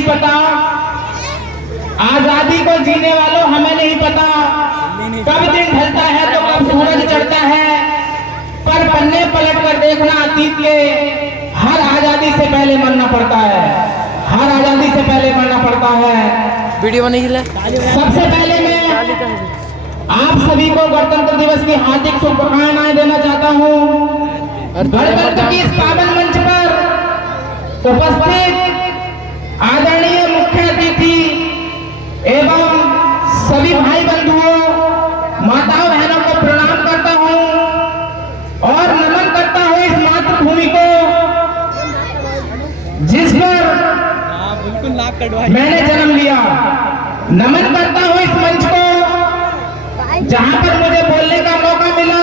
नहीं पता, आजादी को जीने वालों हमें नहीं पता, कब दिन ढलता है तो कब सूरज चढ़ता है। पर पन्ने पलट कर देखना अतीत के, हर आजादी से पहले मरना पड़ता है, हर आजादी से पहले मरना पड़ता है। वीडियो बनेगी। सबसे पहले मैं आप सभी को गणतंत्र दिवस की हार्दिक शुभकामनाएं देना चाहता हूं। गणतंत्र की इस पावन मंच पर उपस्थित आदरणीय मुख्य अतिथि एवं सभी भाई बंधुओं, माताओं बहनों को प्रणाम करता हूं और नमन करता हूं इस मातृभूमि को जिस पर मैंने जन्म लिया। नमन करता हूं इस मंच को जहां पर मुझे बोलने का मौका मिला।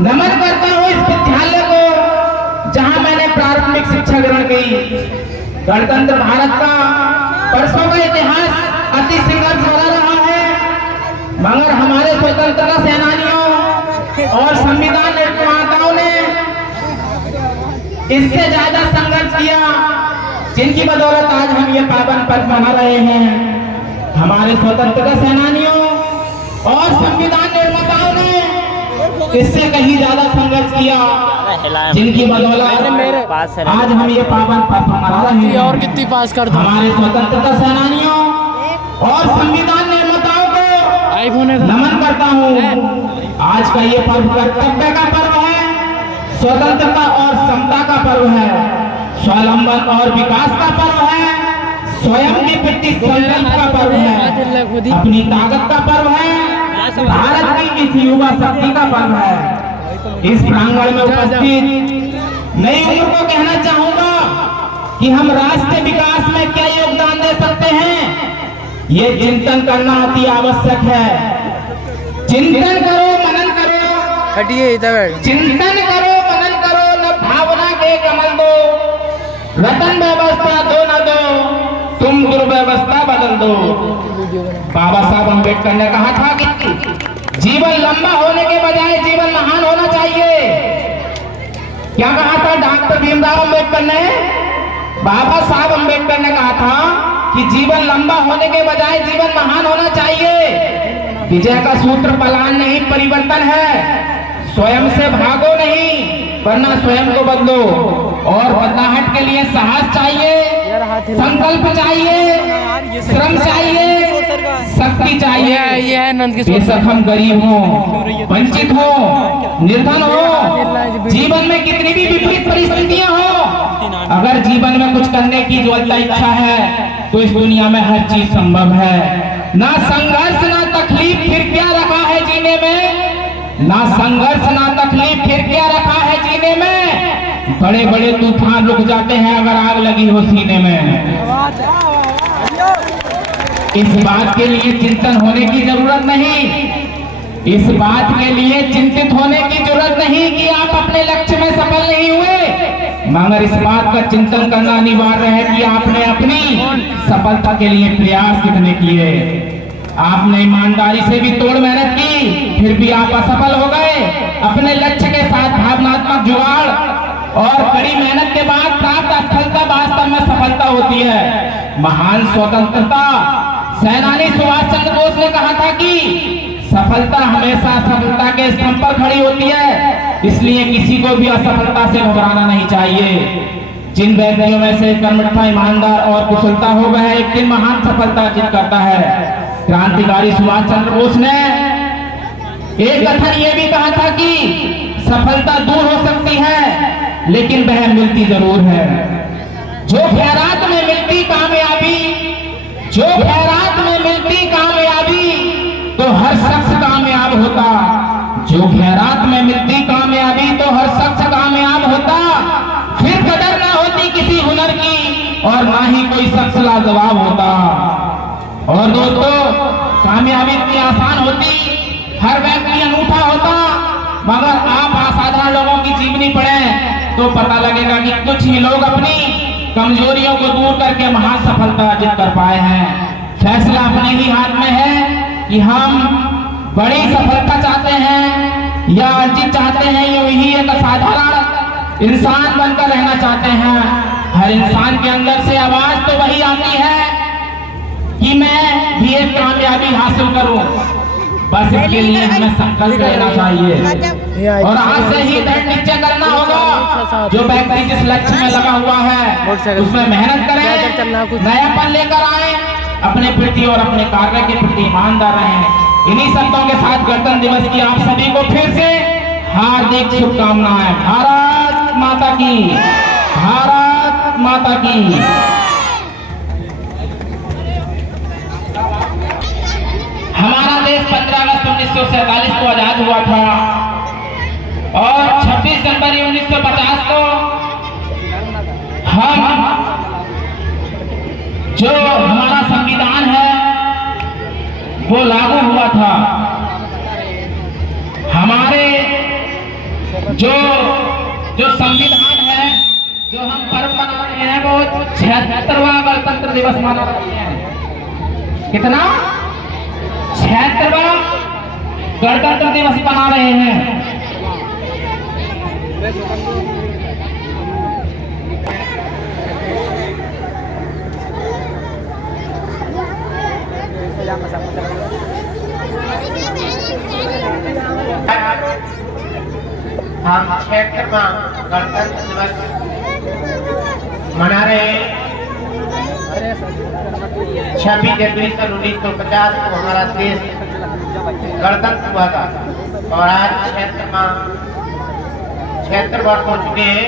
नमन करता हूं इस विद्यालय को जहां मैंने प्राथमिक शिक्षा ग्रहण की। गणतंत्र भारत का वर्षों का इतिहास अति संघर्ष भरा रहा है, मगर हमारे स्वतंत्रता सेनानियों और संविधान निर्माताओं ने इससे ज्यादा संघर्ष किया, जिनकी बदौलत आज हम ये पावन पर्व मना रहे हैं। हमारे स्वतंत्रता सेनानियों और संविधान निर्माताओं ने इससे कहीं ज्यादा संघर्ष किया, जिनकी बदौलत आज हम ये पावन पर्व मना रहे हैं। और कितनी पास कर दो। हमारे स्वतंत्रता सेनानियों और संविधान निर्माताओं को नमन करता हूँ। आज का ये पर्व कर्तव्य का पर्व है, स्वतंत्रता और समता का पर्व है, स्वावलंबन और विकास का पर्व है, स्वयं की प्रति संकल्प का पर्व है, अपनी ताकत का पर्व है, भारत की इस युवा शक्ति का पर्व है। इस प्रांगण में उपस्थित नई उम्र को कहना चाहूंगा कि हम राष्ट्र विकास में क्या योगदान दे सकते हैं, ये चिंतन करना अति आवश्यक है। चिंतन करो, मनन करो, हटिए इधर, चिंतन करो, मनन करो, न भावना के कमल दो, रतन व्यवस्था दो न दो, तुम दुर्व्यवस्था बदल दो। बाबा साहब अम्बेडकर ने कहा था कि जीवन लंबा होने के बजाय जीवन महान होना चाहिए। क्या कहा था डॉक्टर भीमराव अम्बेडकर ने? बाबा साहब अम्बेडकर ने कहा था कि जीवन लंबा होने के बजाय जीवन महान होना चाहिए। विजय का सूत्र पलायन नहीं, परिवर्तन है। स्वयं से भागो नहीं, वरना स्वयं को बदलो। और बदलाहट के लिए साहस चाहिए, संकल्प चाहिए, श्रम चाहिए, शक्ति चाहिए। ये है नंद की। बेशक हम गरीब हो, वंचित हो, निर्धन हो, जीवन में कितनी भी विपरीत परिस्थितियां हो, अगर जीवन में कुछ करने की ज्वलंत इच्छा है तो इस दुनिया में हर चीज संभव है। ना संघर्ष ना तकलीफ, फिर क्या रखा है जीने में? ना संघर्ष ना तकलीफ, फिर क्या रखा है जीने में? बड़े बड़े तूफान रुक जाते हैं अगर आग लगी हो सीने में। इस बात के लिए चिंतन होने की जरूरत नहीं, इस बात के लिए चिंतित होने की जरूरत नहीं कि आप अपने लक्ष्य में सफल नहीं हुए, मगर इस बात का चिंतन करना अनिवार्य है कि आपने अपनी सफलता के लिए प्रयास कितने किए। आपने ईमानदारी से भी तोड़ मेहनत की, फिर भी आप असफल हो गए। अपने लक्ष्य के साथ भावनात्मक जुगाड़ और कड़ी मेहनत के बाद प्राप्त सफलता वास्तव में सफलता होती है। महान स्वतंत्रता सेनानी सुभाष चंद्र बोस ने कहा था कि सफलता हमेशा सफलता के स्तंभ पर खड़ी होती है, इसलिए किसी को भी असफलता से घबराना नहीं चाहिए। जिन व्यक्तियों में से कर्मठा, ईमानदार और कुशलता हो, वह एक दिन महान सफलता अर्जित करता है। क्रांतिकारी सुभाष चंद्र बोस ने एक कथन ये भी कहा था कि सफलता दूर हो सकती है लेकिन वह मिलती जरूर है। जो खैरात में मिलती कामयाबी, जो खैरात में मिलती कामयाबी, तो हर शख्स कामयाब होता। जो खैरात में मिलती कामयाबी तो हर शख्स कामयाब होता। फिर कदर ना होती किसी हुनर की और ना ही कोई शख्स लाजवाब होता। और दोस्तों, कामयाबी इतनी आसान होती, हर व्यक्ति अनूठा होता, मगर आप असाधारण लोगों की जीवनी पढ़ें तो पता लगेगा कि कुछ ही लोग अपनी कमजोरियों को दूर करके महान सफलता अर्जित कर पाए हैं। फैसला अपने ही हाथ में है कि हम बड़ी सफलता चाहते हैं या अर्जित चाहते हैं, या वही एक असाधारण इंसान बनकर रहना चाहते हैं। हर इंसान के अंदर से आवाज तो वही आती है कि मैं भी एक कामयाबी हासिल करूं। बस इसके लिए हमें संकल्प लेना चाहिए और आज से ही दृढ़ निश्चय करना होगा। जो व्यक्ति जिस लक्ष्य में लगा हुआ है उसमें मेहनत करें, नयापन लेकर आए, अपने प्रति और अपने कार्य के प्रति ईमानदार रहें। इन्हीं शब्दों के साथ गणतंत्र दिवस की आप सभी को फिर से हार्दिक शुभकामनाएं। भारत माता की, भारत माता की। हमारा देश 15 अगस्त 1947 को आजाद हुआ था और 26 जनवरी 1950 को हम जो हमारा संविधान है वो लागू हुआ था। हमारे जो संविधान है, जो हम पर्व मना रहे हैं, वो 76वां गणतंत्र दिवस मना रहे हैं। कितना? 76वां गणतंत्र दिवस मना रहे हैं। हम 76वां गणतंत्र दिवस मना रहे हैं। 26 जनवरी सन 1950 को हमारा देश गणतंत्र हुआ था और आज 76 वर्ष हो चुके हैं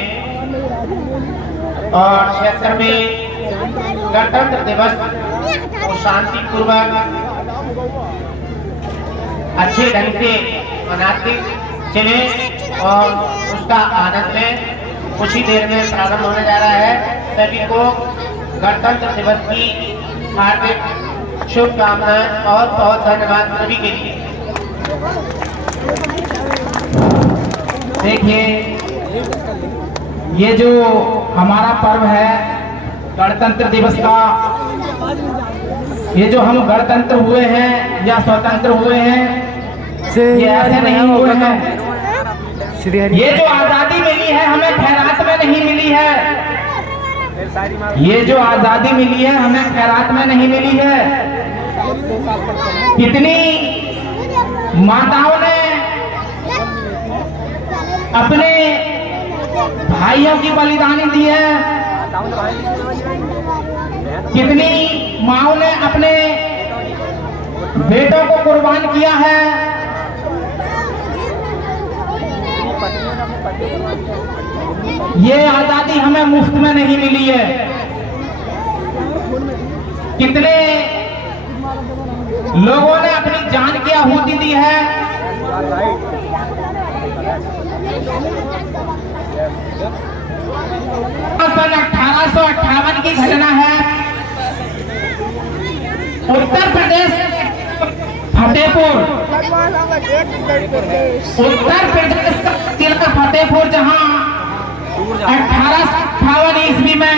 और 76वें गणतंत्र दिवस को शांतिपूर्वक अच्छे ढंग से मनाते चले और उसका आनंद में कुछ ही देर में प्रारंभ होने जा रहा है। सभी को गणतंत्र दिवस की हार्दिक शुभकामनाएं और बहुत धन्यवाद सभी के लिए। देखिए, ये जो हमारा पर्व है गणतंत्र दिवस का, ये जो हम गणतंत्र हुए हैं या स्वतंत्र हुए हैं, ये ऐसे नहीं हुए हैं। ये जो आजादी मिली है हमें खैरात में नहीं मिली है। ये जो आजादी मिली है हमें खैरात में नहीं मिली है। कितनी माताओं ने अपने भाइयों की बलिदानी दी है, कितनी माओं ने अपने बेटों को कुर्बान किया है। ये आजादी हमें मुफ्त में नहीं मिली है। कितने लोगों ने अपनी जान की आहुति दी है। सन 1858 की घटना है। उत्तर प्रदेश फतेहपुर, उत्तर प्रदेश का जिला फतेहपुर, जहां 1858 ईस्वी में